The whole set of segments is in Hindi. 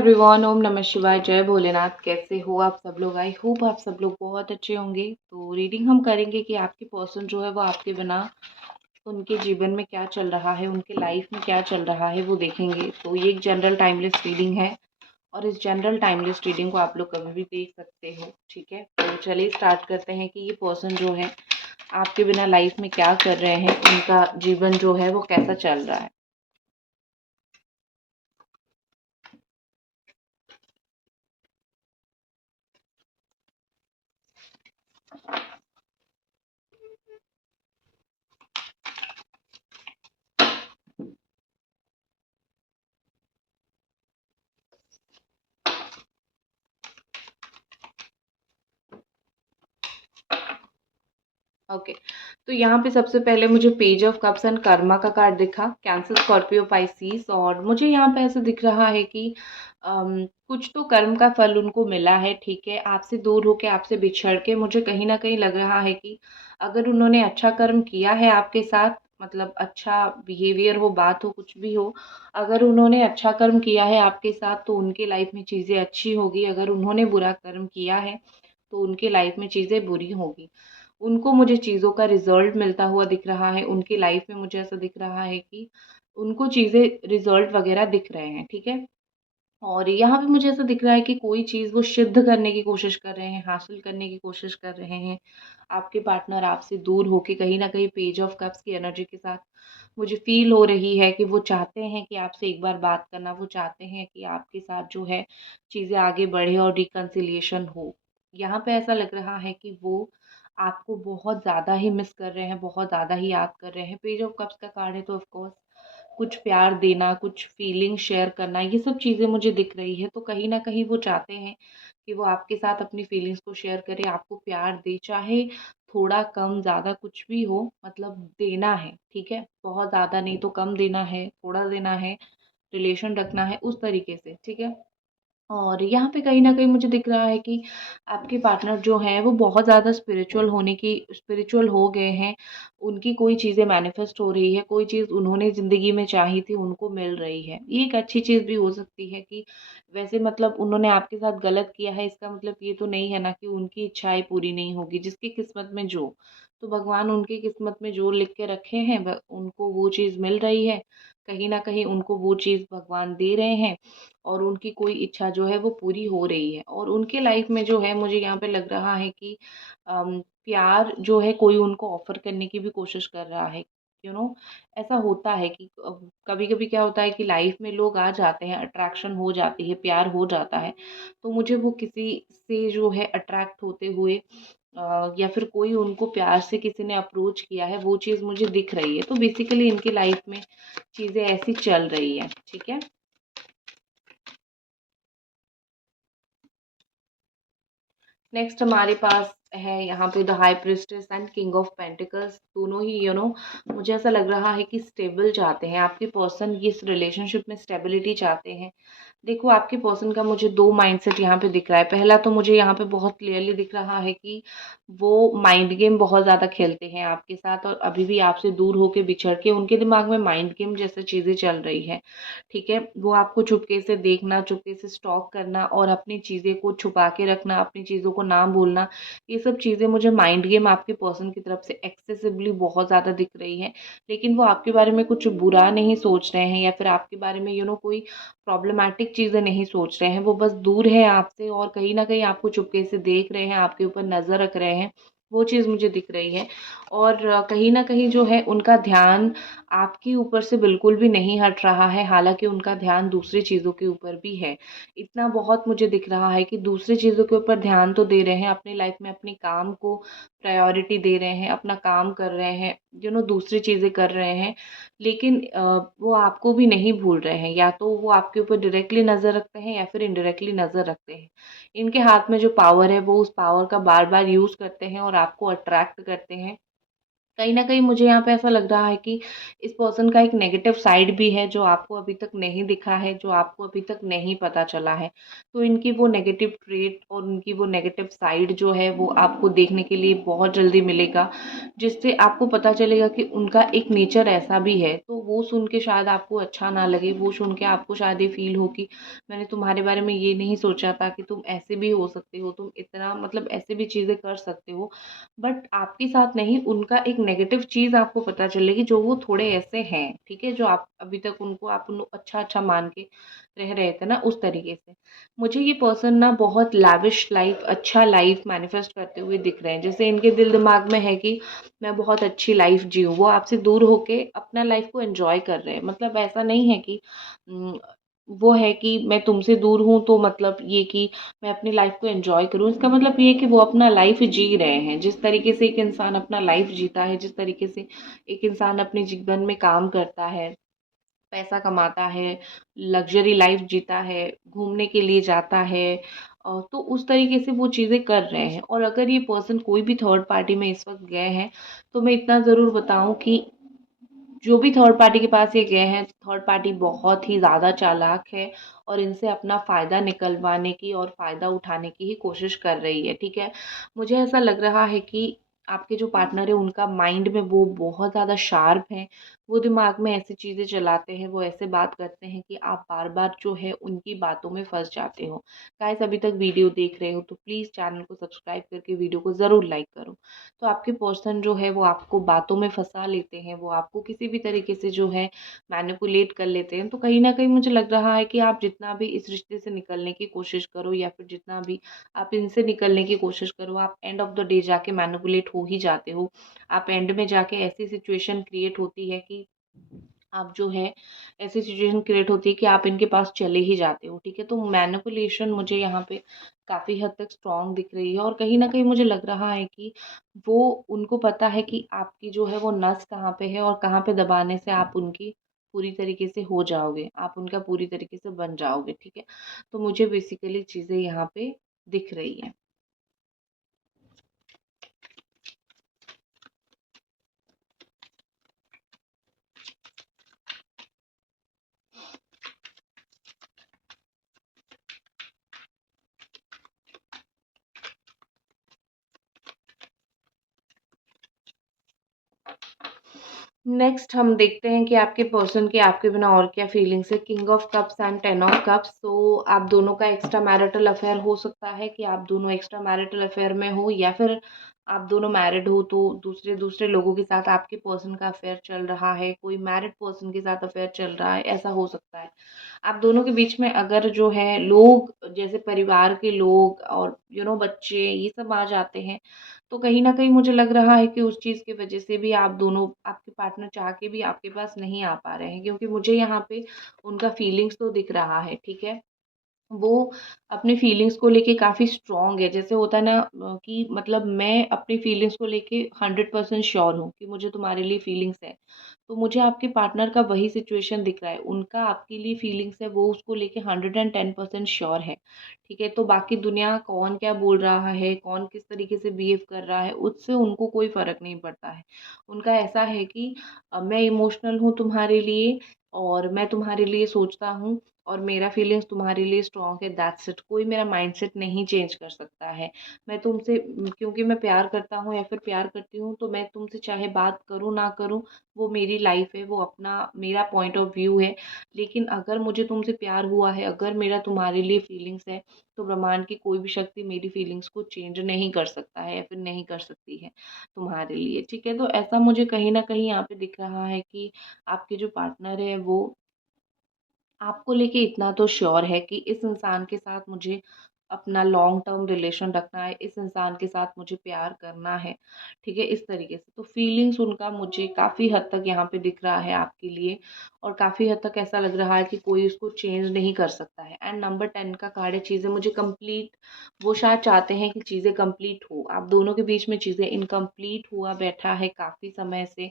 एवरीवन, ओम नमः शिवाय, जय भोलेनाथ। कैसे हो आप सब लोग? आई होप आप सब लोग बहुत अच्छे होंगे। तो रीडिंग हम करेंगे कि आपकी पर्सन जो है वो आपके बिना उनके जीवन में क्या चल रहा है, उनके लाइफ में क्या चल रहा है वो देखेंगे। तो ये एक जनरल टाइमलेस रीडिंग है और इस जनरल टाइमलेस रीडिंग को आप लोग कभी भी देख सकते हो। ठीक है, तो चलिए स्टार्ट करते हैं कि ये पर्सन जो है आपके बिना लाइफ में क्या कर रहे हैं, उनका जीवन जो है वो कैसा चल रहा है। ओके, तो यहाँ पे सबसे पहले मुझे page of cups and Karma का कार्ड दिखा, कैंसर, स्कॉर्पियो, पाइसीस। और मुझे यहाँ पे ऐसे दिख रहा है कि कुछ तो कर्म का फल उनको मिला है। ठीक है, आपसे दूर होके, आपसे बिछड़ के मुझे कहीं ना कहीं लग रहा है कि अगर उन्होंने अच्छा कर्म किया है आपके साथ, मतलब अच्छा बिहेवियर हो, बात हो, कुछ भी हो, अगर उन्होंने अच्छा कर्म किया है आपके साथ तो उनके लाइफ में चीज़ें अच्छी होगी। अगर उन्होंने बुरा कर्म किया है तो उनके लाइफ में चीज़ें बुरी होगी। उनको मुझे चीज़ों का रिजल्ट मिलता हुआ दिख रहा है, उनकी लाइफ में मुझे ऐसा दिख रहा है कि उनको चीज़ें रिजल्ट वगैरह दिख रहे हैं। ठीक है, और यहाँ पे मुझे ऐसा दिख रहा है कि कोई चीज़ वो सिद्ध करने की कोशिश कर रहे हैं, हासिल करने की कोशिश कर रहे हैं। आपके पार्टनर आपसे दूर होके कहीं ना कहीं पेज ऑफ कप्स की एनर्जी के साथ मुझे फील हो रही है कि वो चाहते हैं कि आपसे एक बार बात करना, वो चाहते हैं कि आपके साथ जो है चीज़ें आगे बढ़े और रिकन्सिलिएशन हो। यहाँ पे ऐसा लग रहा है कि वो आपको बहुत ज़्यादा ही मिस कर रहे हैं, बहुत ज़्यादा ही याद कर रहे हैं। पेज ऑफ कप्स का कार्ड है तो ऑफ कोर्स कुछ प्यार देना, कुछ फीलिंग शेयर करना, ये सब चीज़ें मुझे दिख रही है। तो कहीं न कहीं वो चाहते हैं कि वो आपके साथ अपनी फीलिंग्स को शेयर करे, आपको प्यार दे, चाहे थोड़ा कम ज़्यादा कुछ भी हो, मतलब देना है। ठीक है, बहुत ज़्यादा नहीं तो कम देना है, थोड़ा देना है, रिलेशन रखना है, उस तरीके से। ठीक है, और यहाँ पे कहीं न कहीं मुझे दिख रहा है कि आपके पार्टनर जो हैं वो बहुत ज़्यादा स्पिरिचुअल हो गए हैं। उनकी कोई चीज़ें मैनिफेस्ट हो रही है, कोई चीज़ उन्होंने ज़िंदगी में चाही थी उनको मिल रही है। ये एक अच्छी चीज़ भी हो सकती है कि वैसे मतलब उन्होंने आपके साथ गलत किया है, इसका मतलब ये तो नहीं है ना कि उनकी इच्छाएँ पूरी नहीं होगी। जिसकी किस्मत में जो, तो भगवान उनकी किस्मत में जो लिख के रखे हैं उनको वो चीज़ मिल रही है। कहीं न कहीं उनको वो चीज़ भगवान दे रहे हैं और उनकी कोई इच्छा जो है वो पूरी हो रही है। और उनके लाइफ में जो है मुझे यहाँ पे लग रहा है कि प्यार जो है कोई उनको ऑफ़र करने की भी कोशिश कर रहा है। ऐसा होता है कि कभी-कभी क्या होता है कि लाइफ में लोग आ जाते हैं, अट्रैक्शन हो जाती है, प्यार हो जाता है। तो मुझे वो किसी से जो है अट्रैक्ट होते हुए या फिर कोई उनको प्यार से किसी ने अप्रोच किया है, वो चीज़ मुझे दिख रही है। तो बेसिकली इनकी लाइफ में चीज़ें ऐसी चल रही हैं। ठीक है? नेक्स्ट हमारे पास है यहाँ पे the high priestess and king of pentacles. दोनों ही मुझे ऐसा लग रहा है कि स्टेबल चाहते हैं आपके पर्सन, ये इस रिलेशनशिप में स्टेबिलिटी चाहते हैं। देखो, आपके पर्सन का मुझे दो माइंडसेट यहाँ पे दिख रहा है। पहला तो मुझे यहाँ पे बहुत क्लियरली दिख रहा है कि वो माइंड गेम बहुत ज़्यादा खेलते हैं आपके साथ और अभी भी आपसे दूर होके बिछड़ के उनके दिमाग में माइंड गेम जैसे चीज़ें चल रही है। ठीक है, वो आपको चुपके से देखना, चुपके से स्टॉक करना और अपनी चीज़ें को छुपा के रखना, अपनी चीज़ों को ना बोलना, ये सब चीज़ें मुझे माइंड गेम आपके पर्सन की तरफ से एक्सेसिवली बहुत ज़्यादा दिख रही है। लेकिन वो आपके बारे में कुछ बुरा नहीं सोच रहे हैं या फिर आपके बारे में कोई प्रॉब्लमैटिक चीज़ें नहीं सोच रहे हैं। वो बस दूर है आपसे और कहीं न कहीं आपको चुपके से देख रहे हैं, आपके ऊपर नज़र रख रहे हैं, वो चीज़ मुझे दिख रही है। और कहीं न कहीं जो है उनका ध्यान आपके ऊपर से बिल्कुल भी नहीं हट रहा है, हालाँकि उनका ध्यान दूसरी चीज़ों के ऊपर भी है। इतना बहुत मुझे दिख रहा है कि दूसरी चीज़ों के ऊपर ध्यान तो दे रहे हैं, अपनी लाइफ़ में अपने काम को प्रायोरिटी दे रहे हैं, अपना काम कर रहे हैं, दूसरी चीज़ें कर रहे हैं। लेकिन वो आपको भी नहीं भूल रहे हैं, या तो वो आपके ऊपर डायरेक्टली नज़र रखते हैं या फिर इनडायरेक्टली नज़र रखते हैं। इनके हाथ में जो पावर है वो उस पावर का बार-बार यूज़ करते हैं और आपको अट्रैक्ट करते हैं। कहीं न कहीं मुझे यहाँ पे ऐसा लग रहा है कि इस पर्सन का एक नेगेटिव साइड भी है जो आपको अभी तक नहीं दिखा है, जो आपको अभी तक नहीं पता चला है। तो इनकी वो नेगेटिव ट्रेट और उनकी वो नेगेटिव साइड जो है वो आपको देखने के लिए बहुत जल्दी मिलेगा, जिससे आपको पता चलेगा कि उनका एक नेचर ऐसा भी है। तो वो सुन के शायद आपको अच्छा ना लगे, वो सुन के आपको शायद ये फ़ील हो कि मैंने तुम्हारे बारे में ये नहीं सोचा था कि तुम ऐसे भी हो सकते हो, तुम इतना मतलब ऐसे भी चीज़ें कर सकते हो। बट आपके साथ नहीं, उनका एक नेगेटिव चीज़ आपको पता चलेगी जो वो थोड़े ऐसे हैं, ठीक है? जो आप अभी तक उनको आप उन अच्छा-अच्छा मान के रह रहे थे ना, उस तरीके से। मुझे ये पर्सन ना बहुत लैविश लाइफ़, अच्छा लाइफ़ मैनिफेस्ट करते हुए दिख रहे हैं। जैसे इनके दिल-दिमाग में है कि मैं बहुत अच्छी लाइफ़ जीऊँ, वो आपसे दूर होके अपना लाइफ़ को एन्जॉय कर रहे हैं। मतलब ऐसा नहीं है कि वो है कि मैं तुमसे दूर हूँ तो मतलब ये कि मैं अपनी लाइफ को एन्जॉय करूँ। इसका मतलब ये है कि वो अपना लाइफ जी रहे हैं। जिस तरीके से एक इंसान अपना लाइफ जीता है, जिस तरीके से एक इंसान अपने जीवन में काम करता है, पैसा कमाता है, लग्ज़री लाइफ जीता है, घूमने के लिए जाता है, तो उस तरीके से वो चीज़ें कर रहे हैं। और अगर ये पर्सन कोई भी थर्ड पार्टी में इस वक़्त गए हैं, तो मैं इतना ज़रूर बताऊँ कि जो भी थर्ड पार्टी के पास ये गए हैं, थर्ड पार्टी बहुत ही ज़्यादा चालाक है और इनसे अपना फ़ायदा निकलवाने की और फ़ायदा उठाने की ही कोशिश कर रही है, ठीक है? मुझे ऐसा लग रहा है कि आपके जो पार्टनर है उनका माइंड में वो बहुत ज़्यादा शार्प हैं, वो दिमाग में ऐसी चीज़ें चलाते हैं, वो ऐसे बात करते हैं कि आप बार-बार जो है उनकी बातों में फँस जाते हो। गाइस अभी तक वीडियो देख रहे हो तो प्लीज़ चैनल को सब्सक्राइब करके वीडियो को ज़रूर लाइक करो। तो आपके पर्सन जो है वो आपको बातों में फँसा लेते हैं, वो आपको किसी भी तरीके से जो है मैनिपुलेट कर लेते हैं। तो कहीं न कहीं मुझे लग रहा है कि आप जितना भी इस रिश्ते से निकलने की कोशिश करो या फिर जितना भी आप इनसे निकलने की कोशिश करो, आप एंड ऑफ द डे जाके मैनिपुलेट हो ही जाते हो। आप एंड में जाके ऐसी सिचुएशन क्रिएट होती है कि आप जो है ऐसी सिचुएशन क्रिएट होती है कि आप इनके पास चले ही जाते हो, ठीक है? तो मैनिपुलेशन मुझे यहाँ पे काफ़ी हद तक स्ट्रॉन्ग दिख रही है और कहीं न कहीं मुझे लग रहा है कि वो उनको पता है कि आपकी जो है वो नस कहाँ पे है और कहाँ पे दबाने से आप उनकी पूरी तरीके से हो जाओगे, आप उनका पूरी तरीके से बन जाओगे, ठीक है? तो मुझे बेसिकली चीज़ें यहाँ पे दिख रही हैं। नेक्स्ट हम देखते हैं कि आपके पर्सन की आपके बिना और क्या फीलिंग्स है। King of cups and ten of cups. तो आप दोनों का एक्स्ट्रा मैरिटल अफेयर हो सकता है कि आप दोनों एक्स्ट्रा मैरिटल अफेयर में हो या फिर आप दोनों मैरिड हो तो दूसरे दूसरे लोगों के साथ आपके पर्सन का अफेयर चल रहा है, कोई मैरिड पर्सन के साथ अफेयर चल रहा है, ऐसा हो सकता है। आप दोनों के बीच में अगर जो है लोग जैसे परिवार के लोग और बच्चे ये सब आ जाते हैं, तो कहीं न कहीं मुझे लग रहा है कि उस चीज़ की वज़ह से भी आप दोनों आपके पार्टनर चाह के भी आपके पास नहीं आ पा रहे हैं क्योंकि मुझे यहाँ पे उनका फीलिंग्स तो दिख रहा है, ठीक है? वो अपनी फीलिंग्स को लेके काफ़ी स्ट्रॉन्ग है। जैसे होता है ना कि मतलब मैं अपनी फीलिंग्स को लेके 100% श्योर हूँ कि मुझे तुम्हारे लिए फीलिंग्स है। तो मुझे आपके पार्टनर का वही सिचुएशन दिख रहा है। उनका आपके लिए फीलिंग्स है, वो उसको लेके 110% श्योर है। ठीक है? तो बाकी दुनिया कौन क्या बोल रहा है, कौन किस तरीके से बिहेव कर रहा है, उससे उनको कोई फ़र्क नहीं पड़ता है। उनका ऐसा है कि मैं इमोशनल हूँ तुम्हारे लिए और मैं तुम्हारे लिए सोचता हूँ और मेरा फीलिंग्स तुम्हारे लिए स्ट्रॉन्ग है, दैट्स इट। कोई मेरा माइंडसेट नहीं चेंज कर सकता है। मैं तुमसे क्योंकि मैं प्यार करता हूँ या फिर प्यार करती हूँ तो मैं तुमसे चाहे बात करूँ ना करूँ, वो मेरी लाइफ है, वो अपना मेरा पॉइंट ऑफ व्यू है। लेकिन अगर मुझे तुमसे प्यार हुआ है, अगर मेरा तुम्हारे लिए फीलिंग्स है, तो ब्रह्मांड की कोई भी शक्ति मेरी फीलिंग्स को चेंज नहीं कर सकता है या फिर नहीं कर सकती है तुम्हारे लिए, ठीक है? तो ऐसा मुझे कहीं न कहीं यहाँ पे दिख रहा है कि आपके जो पार्टनर है वो आपको लेके इतना तो श्योर है कि इस इंसान के साथ मुझे अपना लॉन्ग टर्म रिलेशन रखना है, इस इंसान के साथ मुझे प्यार करना है, ठीक है? इस तरीके से। तो फीलिंग्स उनका मुझे काफ़ी हद तक यहाँ पे दिख रहा है आपके लिए और काफ़ी हद तक ऐसा लग रहा है कि कोई उसको चेंज नहीं कर सकता है। एंड नंबर 10 का कार्ड है चीज़ें मुझे कंप्लीट, वो शायद चाहते हैं कि चीज़ें कंप्लीट हो। आप दोनों के बीच में चीज़ें इनकम्प्लीट हुआ बैठा है काफ़ी समय से,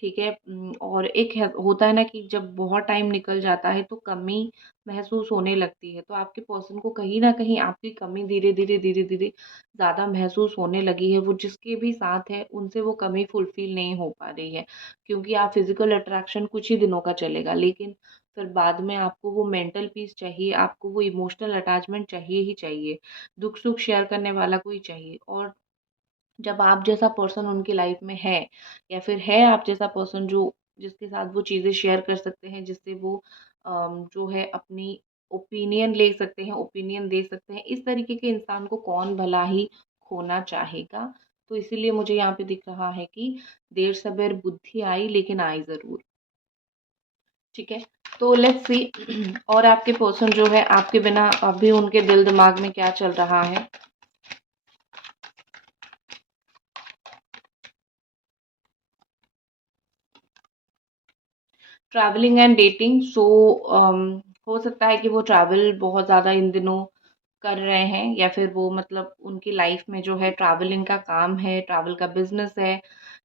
ठीक है? और एक है होता है ना कि जब बहुत टाइम निकल जाता है तो कमी महसूस होने लगती है। तो आपके पर्सन को कहीं न कहीं आपकी कमी धीरे-धीरे ज़्यादा महसूस होने लगी है। वो जिसके भी साथ है उनसे वो कमी फुलफ़िल नहीं हो पा रही है। क्योंकि आप फ़िज़िकल अट्रैक्शन कुछ ही दिनों का चलेगा, लेकिन फिर बाद में आपको वो मेंटल पीस चाहिए, आपको वो इमोशनल अटैचमेंट चाहिए ही चाहिए। दुःख-सुख शेयर करने वाला कोई चाहिए। और जब आप जैसा पर्सन उनकी लाइफ में है, या फिर है आप जैसा पर्सन जो जिसके साथ वो चीज़ें शेयर कर सकते हैं, जिससे वो जो है अपनी ओपिनियन ले सकते हैं, ओपिनियन दे सकते हैं, इस तरीके के इंसान को कौन भला ही खोना चाहेगा। तो इसीलिए मुझे यहाँ पे दिख रहा है कि देर सबेर बुद्धि आई, लेकिन आई ज़रूर। ठीक है? तो लेट्स सी और आपके पर्सन जो है आपके बिना अभी उनके दिल दिमाग में क्या चल रहा है? Travelling and dating. सो हो सकता है कि वो ट्रैवल बहुत ज़्यादा इन दिनों कर रहे हैं, या फिर वो मतलब उनकी लाइफ में जो है ट्रैवलिंग का काम है, ट्रैवल का बिजनेस है,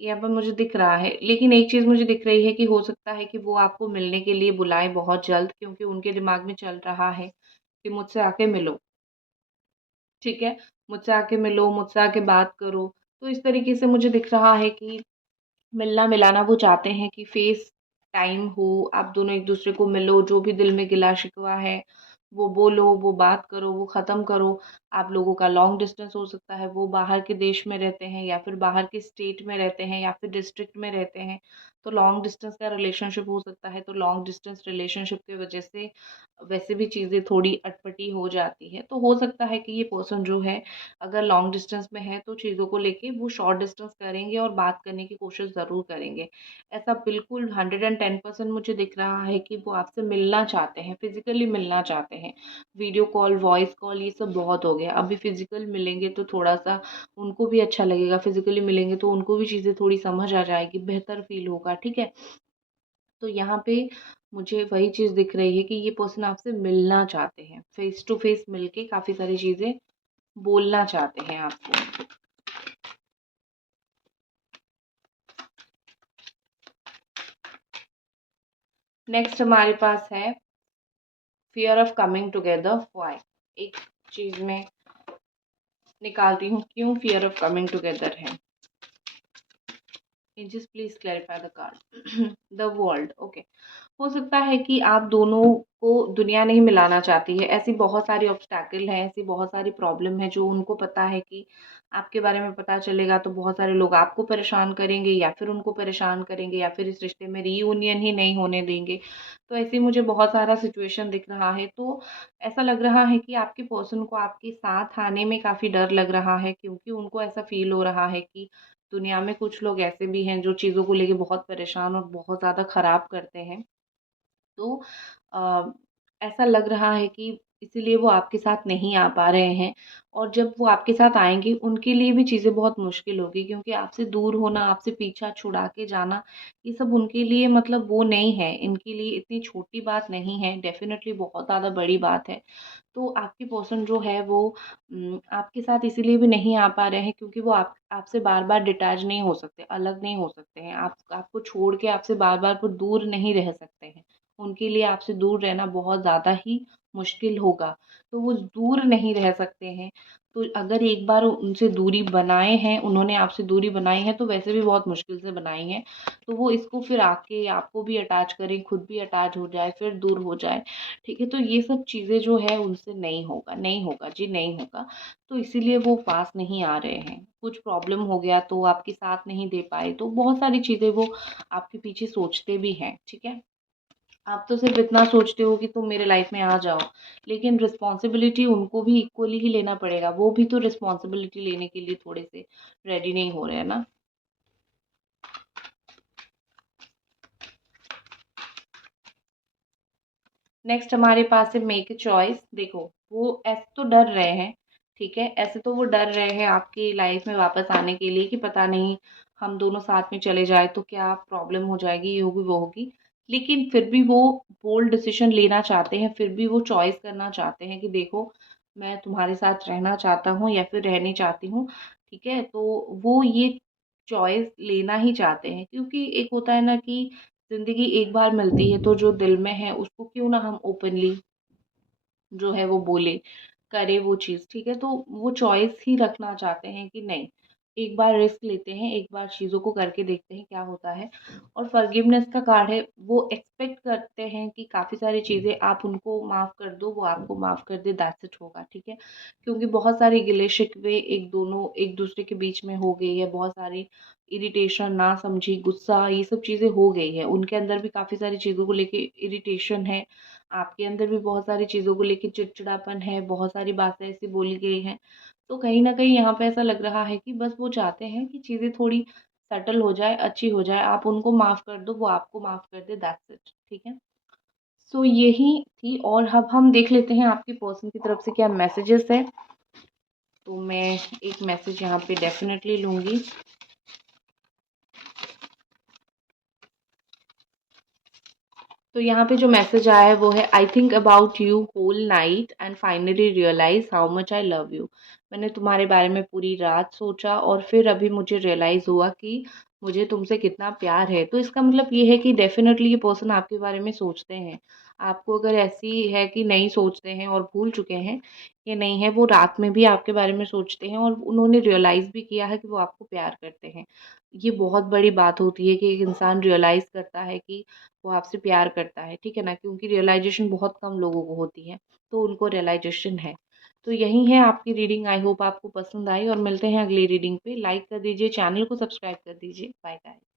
यहाँ पर मुझे दिख रहा है। लेकिन एक चीज़ मुझे दिख रही है कि हो सकता है कि वो आपको मिलने के लिए बुलाएं बहुत जल्द, क्योंकि उनके दिमाग में चल रहा है कि मुझसे आके मिलो। ठीक है? मुझसे आके मिलो, मुझसे आके बात करो। तो इस तरीके से मुझे दिख रहा है कि मिलना-मिलाना वो चाहते हैं कि फेस टाइम हो, आप दोनों एक-दूसरे को मिलो, जो भी दिल में गिला-शिकवा है, वो बोलो, वो बात करो, वो ख़त्म करो। आप लोगों का लॉन्ग डिस्टेंस हो सकता है, वो बाहर के देश में रहते हैं, या फिर बाहर के स्टेट में रहते हैं, या फिर डिस्ट्रिक्ट में रहते हैं, तो लॉन्ग डिस्टेंस का रिलेशनशिप हो सकता है। तो लॉन्ग डिस्टेंस रिलेशनशिप की वजह से वैसे भी चीज़ें थोड़ी अटपटी हो जाती है। तो हो सकता है कि ये पर्सन जो है, अगर लॉन्ग डिस्टेंस में है तो चीज़ों को लेके वो शॉर्ट डिस्टेंस करेंगे और बात करने की कोशिश ज़रूर करेंगे। ऐसा बिल्कुल 110% मुझे दिख रहा है कि वो आपसे मिलना चाहते हैं, फिज़िकली मिलना चाहते हैं। वीडियो कॉल, वॉइस कॉल ये सब बहुत हो गया। अभी फिज़िकल मिलेंगे तो थोड़ा-सा उनको भी अच्छा लगेगा, फिज़िकली मिलेंगे तो उनको भी चीज़ें थोड़ी समझ आ जाएगी, बेहतर फ़ील होगा, ठीक है? तो यहाँ पे मुझे वही चीज़ दिख रही है कि ये पर्सन आपसे मिलना चाहते हैं, फ़ेस टू फ़ेस मिलके काफ़ी सारी चीज़ें बोलना चाहते हैं आपको। नेक्स्ट हमारे पास है fear of coming together, why? एक चीज़ मैं निकालती हूँ, क्यों फ़ियर ऑफ कमिंग टुगेदर है? Ages please clarify the card. The world, okay. हो सकता है कि आप दोनों को दुनिया नहीं मिलाना चाहती है। ऐसी बहुत सारी ऑब्स्टैकल हैं, ऐसी बहुत सारी प्रॉब्लम है जो उनको पता है कि आपके बारे में पता चलेगा तो बहुत सारे लोग आपको परेशान करेंगे, या फिर उनको परेशान करेंगे, या फिर इस रिश्ते में रीयूनियन ही नहीं होने देंगे। तो ऐसे मुझे बहुत सारा सिचुएशन दिख रहा है। तो ऐसा लग रहा है कि आपके पर्सन को आपके साथ आने में काफ़ी डर लग रहा है, क्योंकि उनको ऐसा फ़ील हो रहा है कि दुनिया में कुछ लोग ऐसे भी हैं जो चीज़ों को लेके बहुत परेशान और बहुत ज़्यादा ख़राब करते हैं। तो अ, ऐसा लग रहा है कि इसीलिए वो आपके साथ नहीं आ पा रहे हैं, और जब वो आपके साथ आएँगे उनके लिए भी चीज़ें बहुत मुश्किल होगी, क्योंकि आपसे दूर होना, आपसे पीछा छुड़ा के जाना, ये सब उनके लिए मतलब वो नहीं है, इनके लिए इतनी छोटी बात नहीं है, डेफ़िनेटली बहुत ज़्यादा बड़ी बात है। तो आपके पर्सन जो है वो आपके साथ इसीलिए भी नहीं आ पा रहे हैं, क्योंकि वो आपसे बार-बार डिटैच नहीं हो सकते, अलग नहीं हो सकते हैं। आप आपको छोड़ के आपसे बार-बार वो दूर नहीं रह सकते हैं। उनके लिए आपसे दूर रहना बहुत ज़्यादा ही मुश्किल होगा। तो वो दूर नहीं रह सकते हैं। तो अगर एक बार उनसे दूरी बनाए हैं, उन्होंने आपसे दूरी बनाई है, तो वैसे भी बहुत मुश्किल से बनाई है। तो वो इसको फिर आके आपको भी अटैच करें, खुद भी अटैच हो जाए, फिर दूर हो जाए। ठीक है? तो ये सब चीज़ें जो है उनसे नहीं होगा जी, नहीं होगा। तो इसीलिए वो पास नहीं आ रहे हैं। कुछ प्रॉब्लम हो गया तो आपके साथ नहीं दे पाए, तो बहुत सारी चीज़ें वो आपके पीछे सोचते भी हैं, ठीक है? आप तो सिर्फ़ इतना सोचते हो कि तुम मेरे लाइफ़ में आ जाओ, लेकिन रिस्पॉन्सिबिलिटी उनको भी इक्वली ही लेना पड़ेगा। वो भी तो रिस्पॉन्सिबिलिटी लेने के लिए थोड़े से रेडी नहीं हो रहे हैं ना। नेक्स्ट हमारे पास है मेक अ चॉइस। देखो, वो ऐसे तो डर रहे हैं, ठीक है? ऐसे तो वो डर रहे हैं आपकी लाइफ़ में वापस आने के लिए कि पता नहीं हम दोनों साथ में चले जाएँ तो क्या प्रॉब्लम हो जाएगी, ये होगी, वो होगी। लेकिन फिर भी वो बोल्ड डिसीज़न लेना चाहते हैं, फिर भी वो चॉइस करना चाहते हैं कि देखो, मैं तुम्हारे साथ रहना चाहता हूँ या फिर रहनी चाहती हूँ, ठीक है? तो वो ये चॉइस लेना ही चाहते हैं, क्योंकि एक होता है ना कि ज़िंदगी एक बार मिलती है, तो जो दिल में है उसको क्यों ना हम ओपनली जो है वो बोले, करे वो चीज़, ठीक है? तो वो चॉइस ही रखना चाहते हैं कि नहीं, एक बार रिस्क लेते हैं, एक बार चीज़ों को करके देखते हैं क्या होता है। और फ़ॉरगिवनेस का कार्ड है, वो एक्सपेक्ट करते हैं कि काफ़ी सारी चीज़ें आप उनको माफ़ कर दो, वो आपको माफ़ कर दे, दैट्स इट होगा, ठीक है? क्योंकि बहुत सारी गिले-शिकवे एक-दूसरे के बीच में हो गई है, बहुत सारी इरिटेशन, नासमझी, गुस्सा, ये सब चीज़ें हो गई है। उनके अंदर भी काफ़ी सारी चीज़ों को लेके इरिटेशन है, आपके अंदर भी बहुत सारी चीज़ों को लेके चिड़चिड़ापन है, बहुत सारी बातें ऐसी बोली गई हैं। तो कहीं न कहीं यहाँ पे ऐसा लग रहा है कि बस वो चाहते हैं कि चीज़ें थोड़ी सेटल हो जाए, अच्छी हो जाए, आप उनको माफ़ कर दो, वो आपको माफ़ कर दे, दैट्स इट, ठीक है? सो यही थी, और अब हम देख लेते हैं आपकी पर्सन की तरफ से क्या मैसेजेस हैं। तो मैं एक मैसेज यहाँ पे डेफ़िनेटली लूँगी। तो यहाँ पे जो मैसेज आया है वो है, I think about you whole night and finally realise how much I love you. मैंने तुम्हारे बारे में पूरी रात सोचा और फिर अभी मुझे रियलाइज़ हुआ कि मुझे तुमसे कितना प्यार है। तो इसका मतलब ये है कि डेफ़िनेटली ये पर्सन आपके बारे में सोचते हैं। आपको अगर ऐसी है कि नहीं सोचते हैं और भूल चुके हैं, ये नहीं है, वो रात में भी आपके बारे में सोचते हैं और उन्होंने रियलाइज़ भी किया है कि वो आपको प्यार करते हैं। ये बहुत बड़ी बात होती है कि एक इंसान रियलाइज़ करता है कि वो आपसे प्यार करता है, ठीक है ना? क्योंकि रियलाइज़ेशन बहुत कम लोगों को होती है, तो उनको रियलाइज़ेशन है। तो यही है आपकी रीडिंग, आई होप आपको पसंद आई, और मिलते हैं अगली रीडिंग पे। लाइक कर दीजिए, चैनल को सब्सक्राइब कर दीजिए। Bye bye.